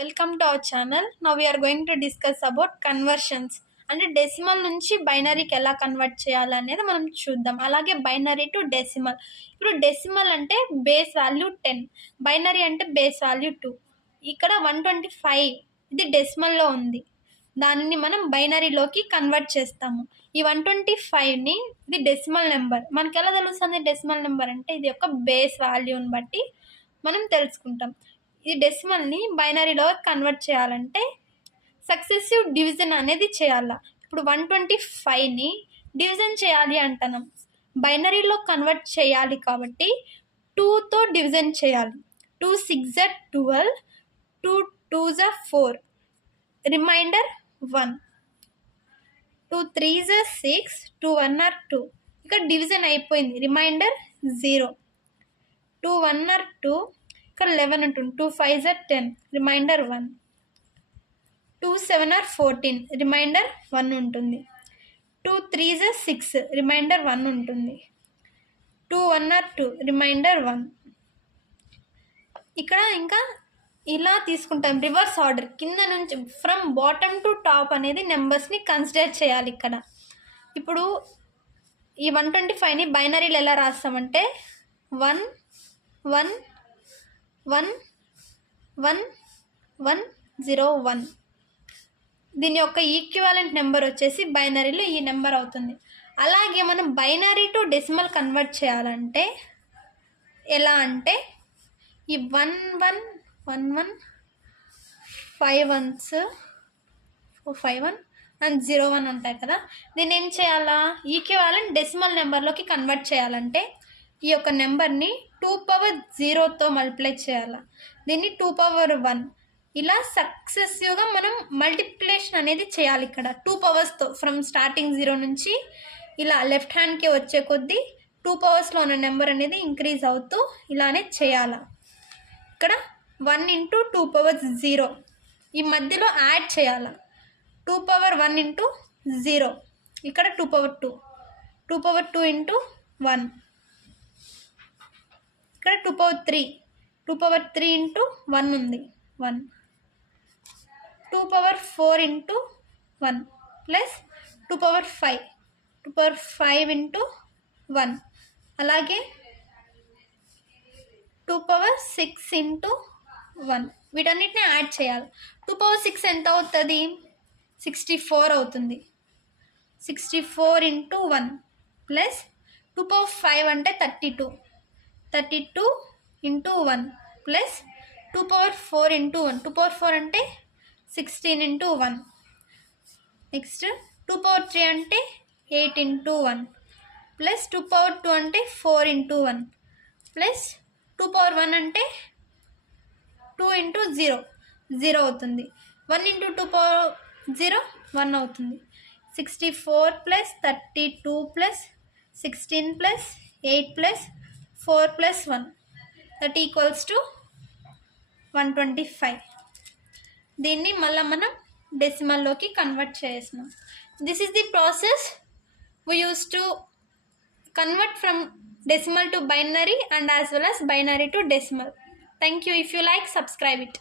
Welcome to our channel. Now we are going to discuss about conversions. అంటే decimal నుంచి బైనరీకి ఎలా కన్వర్ట్ చేయాలనేది మనం చూద్దాం. అలాగే బైనరీ టు డెసిమల్. ఇప్పుడు డెసిమల్ అంటే బేస్ వాల్యూ 10, బైనరీ అంటే బేస్ వాల్యూ 2. ఇక్కడ 125 ఇది డెసిమల్లో ఉంది, దానిని మనం బైనరీలోకి కన్వర్ట్ చేస్తాము. ఈ 125ని ఇది డెసిమల్ నెంబర్. మనకి ఎలా తెలుస్తుంది డెసిమల్ నెంబర్ అంటే ఇది ఒక బేస్ వాల్యూని బట్టి మనం తెలుసుకుంటాం. ఈ డెసిమల్ని బైనరీలో కన్వర్ట్ చేయాలంటే సక్సెసివ్ డివిజన్ అనేది చేయాలి. ఇప్పుడు 125ని డివిజన్ చేయాలి అంటున్నాం, బైనరీలో కన్వర్ట్ చేయాలి కాబట్టి 2తో డివిజన్ చేయాలి. 2 6 12, 2 2 4, రిమైండర్ 1, 2 3 6, 2 1 2. ఇక్కడ డివిజన్ అయిపోయింది, రిమైండర్ 0. 2 1 2, ఇక్కడ 11 ఉంటుంది. 2 5 10, రిమైండర్ 1. 2 7 14, రిమైండర్ 1 ఉంటుంది. 2 3 6, రిమైండర్ 1 ఉంటుంది. 2 1 2, రిమైండర్ 1. ఇక్కడ ఇంకా ఇలా తీసుకుంటాం రివర్స్ ఆర్డర్, కింద నుంచి ఫ్రమ్ బాటమ్ టు టాప్ అనేది నెంబర్స్ని కన్సిడర్ చేయాలి. ఇక్కడ ఇప్పుడు ఈ 125ని బైనరీలు ఎలా రాస్తామంటే 1 1 1 1 1 0 1. దీని యొక్క ఈక్వివాలెంట్ నెంబర్ వచ్చేసి బైనరీలో ఈ నెంబర్ అవుతుంది. అలాగే మనం బైనరీ టు డెసిమల్ కన్వర్ట్ చేయాలంటే ఎలా అంటే ఈ 1 1 1 1 5 1s 5 1 అండ్ 0 1 ఉంటాయి కదా, దీన్ని ఏం చేయాలా ఈక్వివాలెంట్ డెసిమల్ నెంబర్లోకి కన్వర్ట్ చేయాలంటే ఈ యొక్క నెంబర్ని 2 పవర్ 0తో మల్టిప్లై చేయాలి. దీన్ని 2 పవర్ 1 ఇలా సక్సెసివ్గా మనం మల్టిప్లికేషన్ అనేది చేయాలి. ఇక్కడ 2 పవర్స్తో ఫ్రమ్ స్టార్టింగ్ 0 నుంచి ఇలా లెఫ్ట్ హ్యాండ్కి వచ్చే కొద్దీ 2 పవర్స్లో ఉన్న నెంబర్ అనేది ఇంక్రీజ్ అవుతూ ఇలానే చేయాలి. ఇక్కడ 1 ఇంటూ 2 పవర్ 0 ఈ మధ్యలో యాడ్ చేయాలి. 2 పవర్ 1 ఇంటూ 0, ఇక్కడ 2 పవర్ 2, 2 పవర్ 2 ఇంటూ 1, ఇక్కడ 2 పవర్ 3, 2 పవర్ 3 ఇంటూ 1 ఉంది 1, 2 power 4 into 1 plus 2 power 5, 2 power 5 into 1, అలాగే 2 పవర్ 6 ఇంటూ 1. వీటన్నిటిని యాడ్ చేయాలి. 2 పవర్ 6 ఎంత అవుతుంది 64 అవుతుంది. 64 ఇంటూ 1 ప్లస్ 2 పవర్ 5 అంటే 32, 32 into 1 plus 2 power 4 into 1, 2 power 4 అంటే 16 ఇంటూ 1. నెక్స్ట్ 2 పవర్ 3 అంటే 8 ఇంటూ 1 ప్లస్ 2 పవర్ 2 అంటే 4 ఇంటూ 1 ప్లస్ 2 పవర్ 1 అంటే 2 ఇంటూ 0 0 అవుతుంది. 1 ఇంటూ 2 పవర్ 0 1 అవుతుంది. 64 plus 32 plus 16 plus 8 plus 4 plus 1 that equals to 125. దీన్ని మళ్ళీ మనం డెసిమల్లోకి కన్వర్ట్ చేసినాం. This is the process we use to convert from decimal to binary and as well as binary to decimal. Thank you. If you like, subscribe it.